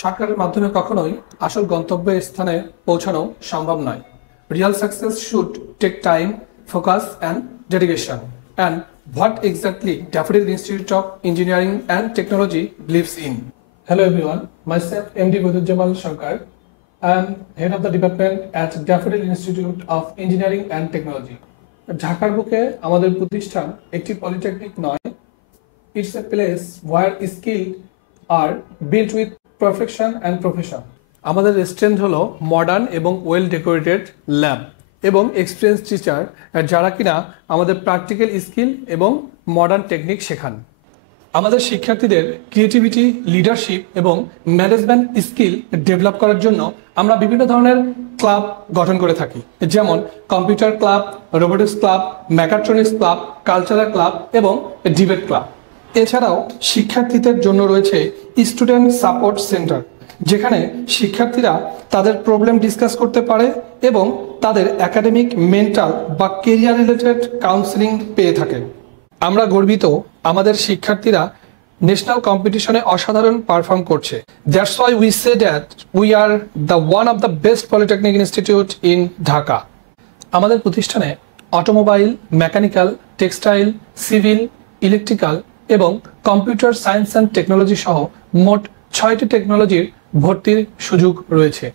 সাক্ষাতের মাধ্যমে কখনোই আসল গন্তব্য স্থানে পৌঁছানো সম্ভব নয়। Real success should take time, focus and dedication. And what exactly Daffodil Institute of Engineering and Technology believes in. Hello everyone, myself MD Bodhujjamal Shankar. I am head of the department at Daffodil Institute of Engineering and Technology. ঢাকার বুকে আমাদের প্রতিষ্ঠান একটি polytechnic নয়। It's a place where skills are built with perfection and profession. আমাদের restaurant হলো modern এবং well decorated lab এবং এক্সপিরিয়েন্স টিচার যারা কিনা আমাদের প্র্যাকটিক্যাল স্কিল এবং মডার্ন টেকনিক শেখান। আমাদের শিক্ষার্থীদের ক্রিয়েটিভিটি, লিডারশিপ এবং ম্যানেজমেন্ট স্কিল ডেভেলপ করার জন্য আমরা বিভিন্ন ধরনের ক্লাব গঠন করে থাকি, যেমন computer club, robotics club, mechatronics club, cultural club এবং ডিবেট ক্লাব। এছাড়াও শিক্ষার্থীদের জন্য রয়েছে স্টুডেন্ট সাপোর্ট সেন্টার, যেখানে শিক্ষার্থীরা তাদের প্রবলেম ডিসকাস করতে পারে এবং তাদের একাডেমিক, মেন্টাল বা কেরিয়ার রিলেটেড কাউন্সেলিং পেয়ে থাকে। আমরা গর্বিত আমাদের শিক্ষার্থীরা ন্যাশনাল কম্পিটিশনে অসাধারণ পারফর্ম করছে। That's why we say that we are the one of the best polytechnic institute in Dhaka. আমাদের প্রতিষ্ঠানে automobile, mechanical, textile, civil, electrical এবং কম্পিউটার সায়েন্স অ্যান্ড টেকনোলজি সহ মোট 6টি টেকনোলজির ভর্তির সুযোগ রয়েছে।